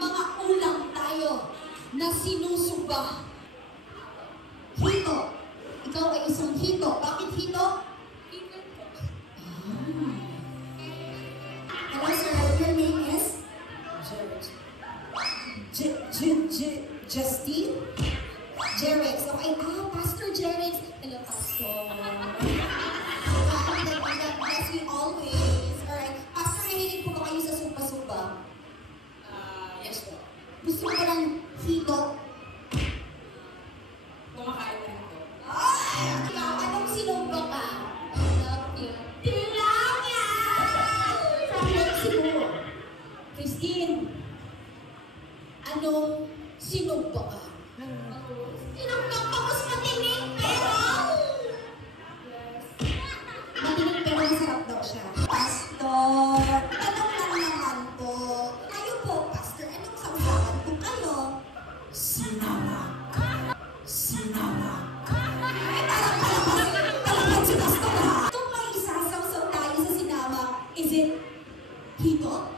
mga ulam tayo na sinusuba. Hito. Ikaw ay isang hito. Bakit hito? Hello, sir. Your name is? Justine? Jerix. Okay. Pastor Jerix. Hello, Pastor. Yes, we always. Alright. Pastor, nahilig po ba kayo sa supa-supa? Yes po. Gusto ko ng hito? Kumakain na ito. Ikaw, anong sinumba ka? Tilangan! From Mexico. Christine, anong sinumba ka? Sinumba ka mas matinig, pero... Matinig pero masarap daw siya. Pastor, tanong lang naman po. Kayo po, Pastor, anong sausawan po kayo? Sinawak. Ay, talagang si Pastor ha? Kung may isasaw-saw tayo sa sinama, is it hito?